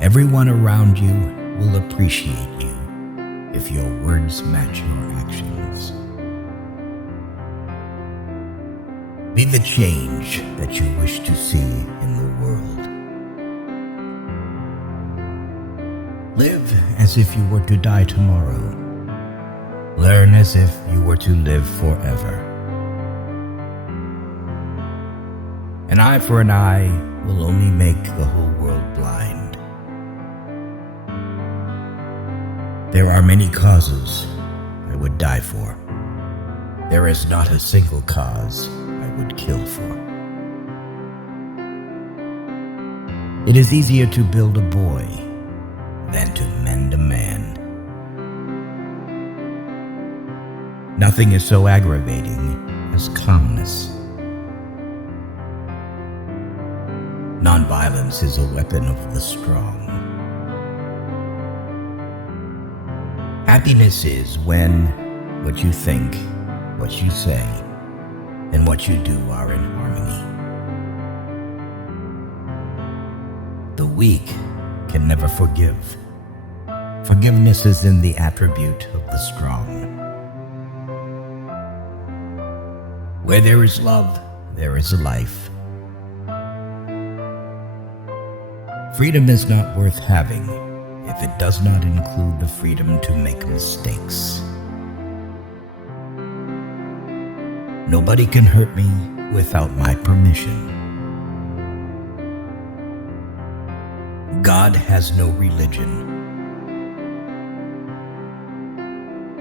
Everyone around you will appreciate you if your words match your actions. Be the change that you wish to see in the world. Live as if you were to die tomorrow. Learn as if you were to live forever. An eye for an eye will only make the whole world blind. There are many causes I would die for. There is not a single cause I would kill for. It is easier to build a boy than to mend a man. Nothing is so aggravating as calmness. Nonviolence is a weapon of the strong. Happiness is when what you think, what you say, and what you do are in harmony. The weak can never forgive. Forgiveness is in the attribute of the strong. Where there is love, there is a life. Freedom is not worth having if it does not include the freedom to make mistakes. Nobody can hurt me without my permission. God has no religion.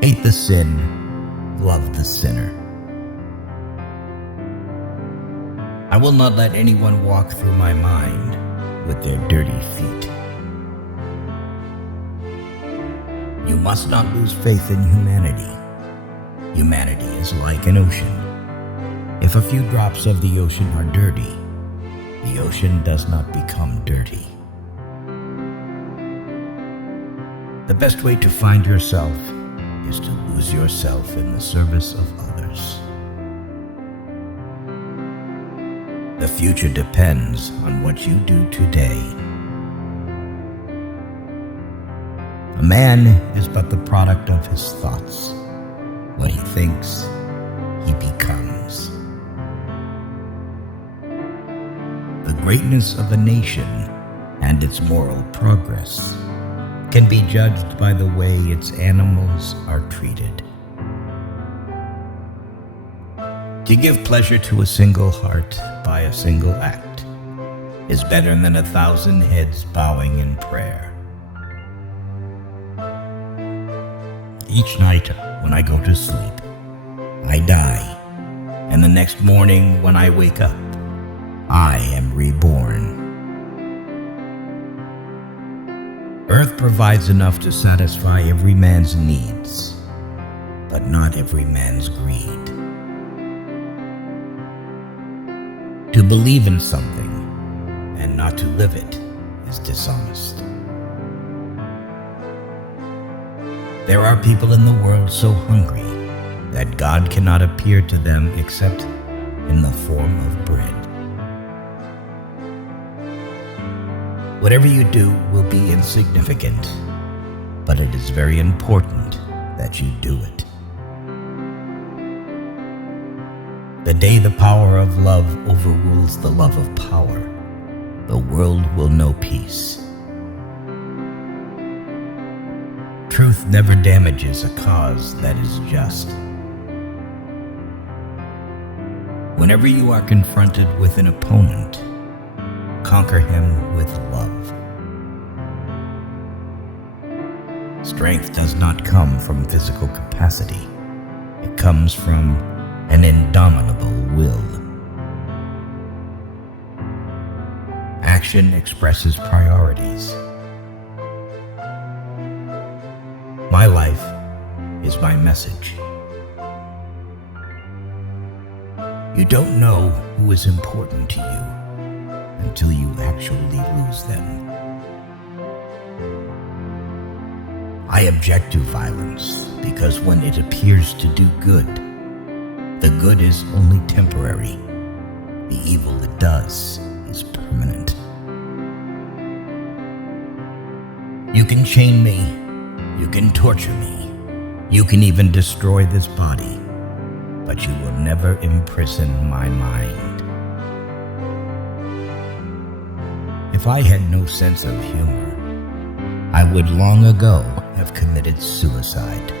Hate the sin, love the sinner. I will not let anyone walk through my mind with their dirty feet. You must not lose faith in humanity. Humanity is like an ocean. If a few drops of the ocean are dirty, the ocean does not become dirty. The best way to find yourself is to lose yourself in the service of others. The future depends on what you do today. A man is but the product of his thoughts. What he thinks, he becomes. The greatness of a nation and its moral progress can be judged by the way its animals are treated. To give pleasure to a single heart by a single act is better than 1,000 heads bowing in prayer. Each night when I go to sleep, I die, and the next morning when I wake up, I am reborn. Earth provides enough to satisfy every man's needs, but not every man's greed. To believe in something and not to live it is dishonest. There are people in the world so hungry that God cannot appear to them except in the form of bread. Whatever you do will be insignificant, but it is very important that you do it. The day the power of love overrules the love of power, the world will know peace. Truth never damages a cause that is just. Whenever you are confronted with an opponent, conquer him with love. Strength does not come from physical capacity. It comes from an indomitable will. Action expresses priorities. My life is my message. You don't know who is important to you until you actually lose them. I object to violence because when it appears to do good, the good is only temporary. The evil it does is permanent. You can chain me, you can torture me, you can even destroy this body, but you will never imprison my mind. If I had no sense of humor, I would long ago have committed suicide.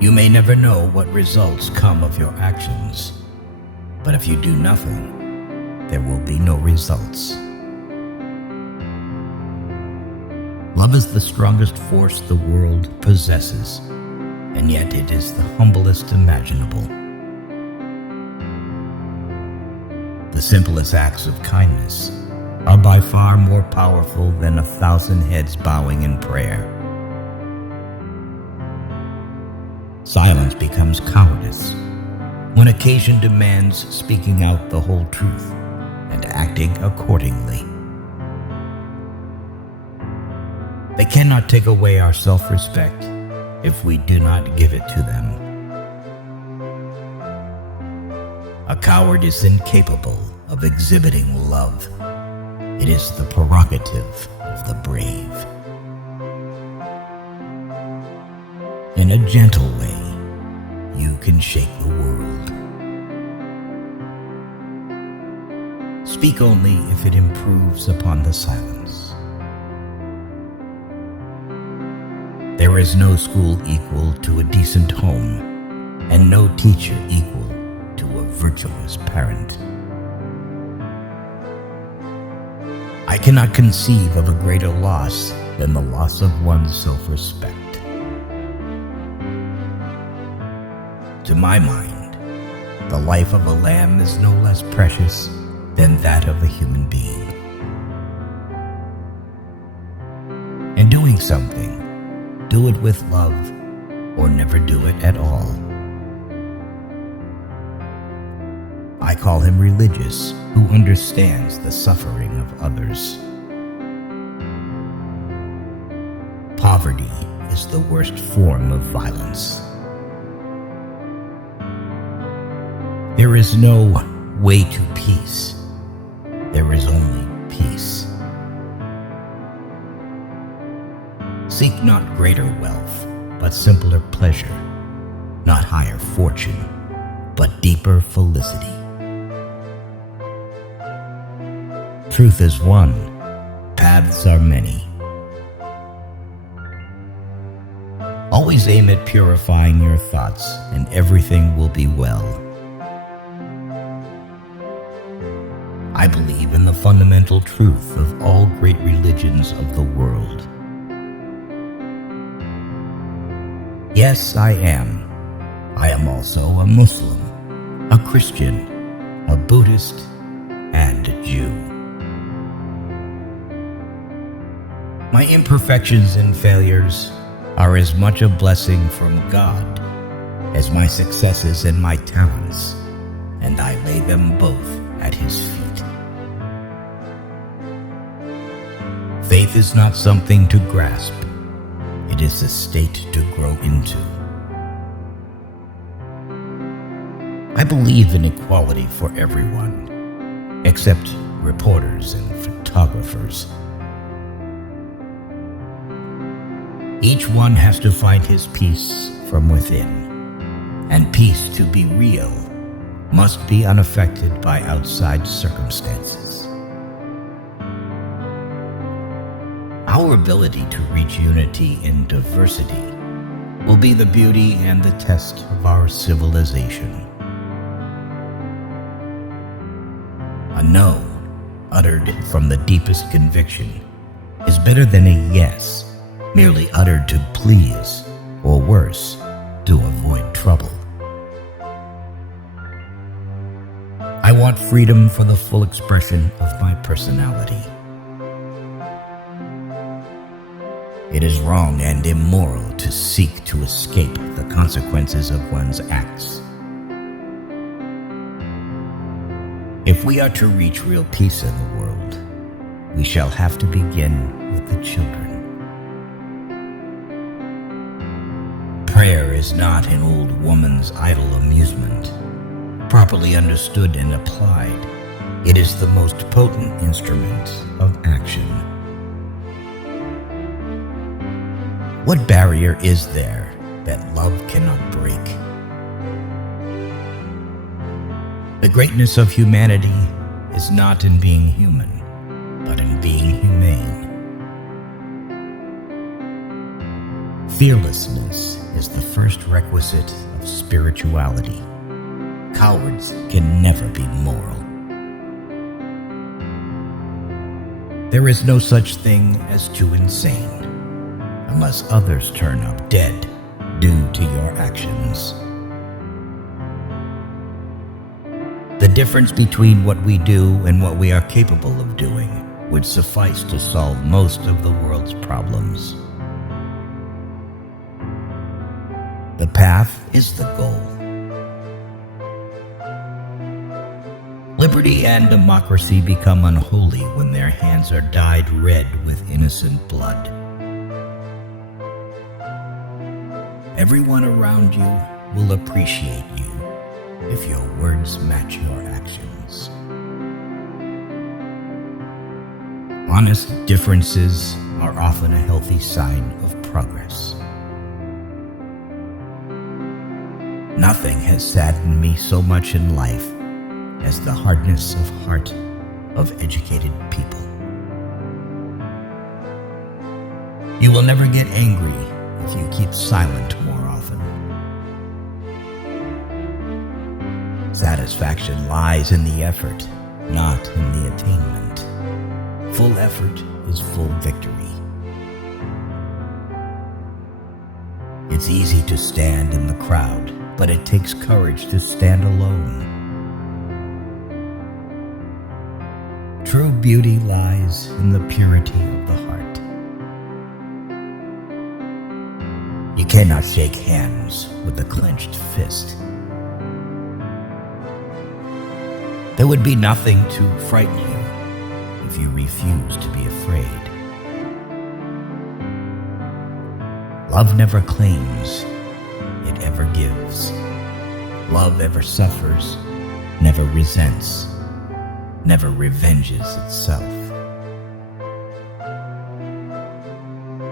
You may never know what results come of your actions, but if you do nothing, there will be no results. Love is the strongest force the world possesses, and yet it is the humblest imaginable. The simplest acts of kindness are by far more powerful than 1,000 heads bowing in prayer. Silence becomes cowardice when occasion demands speaking out the whole truth and acting accordingly. They cannot take away our self-respect if we do not give it to them. A coward is incapable of exhibiting love. It is the prerogative of the brave. In a gentle way, you can shake the world. Speak only if it improves upon the silence. There is no school equal to a decent home, and no teacher equal to a virtuous parent. I cannot conceive of a greater loss than the loss of one's self-respect. To my mind, the life of a lamb is no less precious than that of a human being. In doing something, do it with love or never do it at all. I call him religious who understands the suffering of others. Poverty is the worst form of violence. There is no way to peace. There is only peace. Seek not greater wealth, but simpler pleasure, not higher fortune, but deeper felicity. Truth is one, paths are many. Always aim at purifying your thoughts, and everything will be well. I believe in the fundamental truth of all great religions of the world. Yes, I am. I am also a Muslim, a Christian, a Buddhist, and a Jew. My imperfections and failures are as much a blessing from God as my successes and my talents, and I lay them both at His feet. Faith is not something to grasp. It is a state to grow into. I believe in equality for everyone, except reporters and photographers. Each one has to find his peace from within, and peace to be real must be unaffected by outside circumstances. Our ability to reach unity in diversity will be the beauty and the test of our civilization. A no, uttered from the deepest conviction, is better than a yes, merely uttered to please, or worse, to avoid trouble. I want freedom for the full expression of my personality. It is wrong and immoral to seek to escape the consequences of one's acts. If we are to reach real peace in the world, we shall have to begin with the children. Prayer is not an old woman's idle amusement. Properly understood and applied, it is the most potent instrument of action. What barrier is there that love cannot break? The greatness of humanity is not in being human, but in being humane. Fearlessness is the first requisite of spirituality. Cowards can never be moral. There is no such thing as too insane, unless others turn up dead due to your actions. The difference between what we do and what we are capable of doing would suffice to solve most of the world's problems. The path is the goal. Liberty and democracy become unholy when their hands are dyed red with innocent blood. Everyone around you will appreciate you if your words match your actions. Honest differences are often a healthy sign of progress. Nothing has saddened me so much in life as the hardness of heart of educated people. You will never get angry if you keep silent more often. Satisfaction lies in the effort, not in the attainment. Full effort is full victory. It's easy to stand in the crowd, but it takes courage to stand alone. True beauty lies in the purity of the heart. You cannot shake hands with a clenched fist. There would be nothing to frighten you if you refuse to be afraid. Love never claims, it ever gives. Love ever suffers, never resents, never revenges itself.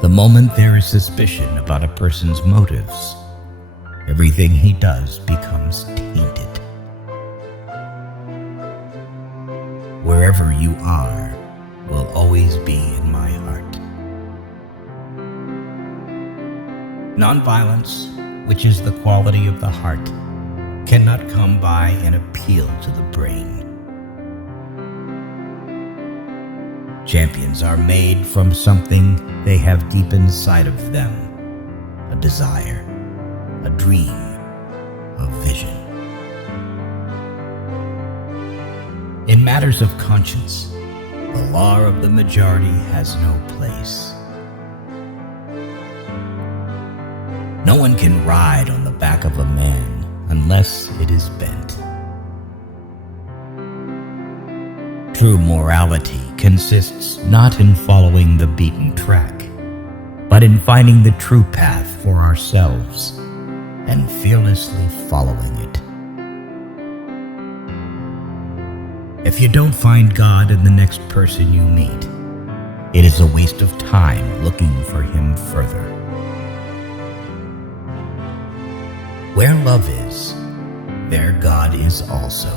The moment there is suspicion about a person's motives, everything he does becomes tainted. Wherever you are will always be in my heart. Nonviolence, which is the quality of the heart, cannot come by an appeal to the brain. Champions are made from something they have deep inside of them, a desire, a dream, a vision. In matters of conscience, the law of the majority has no place. No one can ride on the back of a man unless it is bent. True morality consists not in following the beaten track, but in finding the true path for ourselves and fearlessly following it. If you don't find God in the next person you meet, it is a waste of time looking for Him further. Where love is, there God is also.